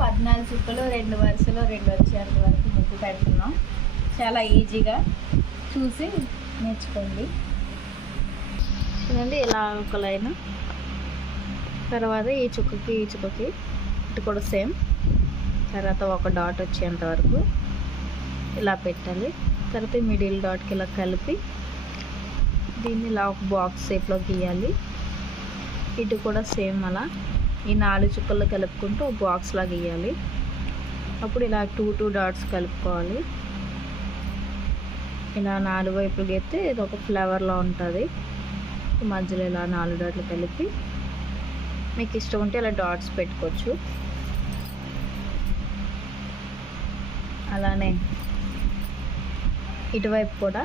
14 చుక్కలు 2 వరుసలో 2 వచ్చేంత వరకు ముగ్గు పెడుతున్నాం. చాలా ఈజీగా చూసి నేర్చుకోండి. చూడండి ఇలా ఒక లైన్, తర్వాత ఈ చుక్కకి ఇటు కూడా సేమ్, తర్వాత ఒక డాట్ వచ్చేంత వరకు ఇలా పెట్టాలి. తర్వాత మిడిల్ డాట్కి ఇలా కలిపి దీన్ని ఇలా ఒక బాక్స్ షేప్లో గీయాలి. ఇటు కూడా సేమ్ అలా ఈ 4 చుక్కల్లో కలుపుకుంటూ ఒక బాక్స్లా గీయాలి. అప్పుడు ఇలా 2 డాట్స్ కలుపుకోవాలి. ఇలా 4 వైపులు గీస్తే ఇది ఒక ఫ్లవర్లా ఉంటుంది. మధ్యలో ఇలా 4 డాట్లు కలిపి మీకు ఇష్టం ఉంటే ఇలా డాట్స్ పెట్టుకోవచ్చు. అలానే ఇటువైపు కూడా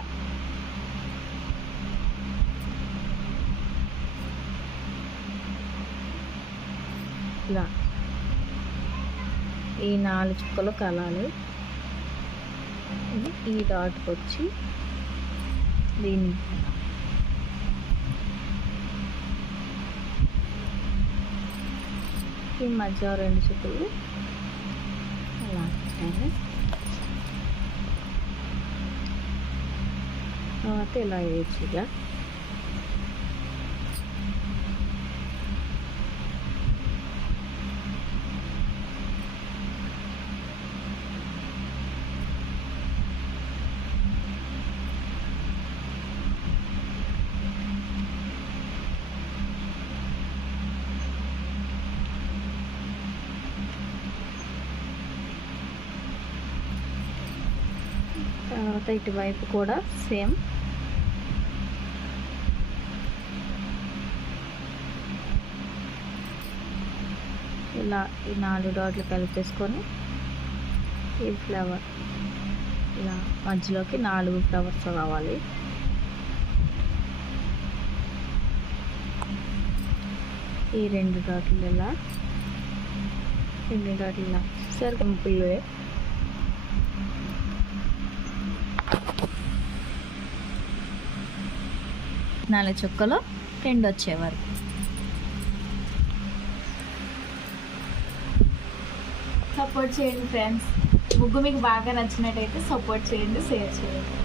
ఇలా ఈ 4 చుక్కలు కలాలి. ఈ డాట్కి వచ్చి దీన్ని ఈ మధ్య 2 చుక్కలు అలా పెట్టాలి. తర్వాత ఇలా వేయచ్చు. ఇలా తర్వాత ఇటువైపు కూడా సేమ్ ఇలా ఈ 4 డాట్లు కలిపేసుకొని ఈ ఫ్లవర్ ఇలా మధ్యలోకి 4 ఫ్లవర్స్ రావాలి. ఈ 2 డాట్లు ఇలా 2 డాట్లు ఇలా సింపుల్. 4 చుక్కలు 2 వచ్చేవారు. సపోర్ట్ చేయండి ఫ్రెండ్స్. ముగ్గు మీకు బాగా నచ్చినట్టయితే సపోర్ట్ చేయండి, షేర్ చేయండి.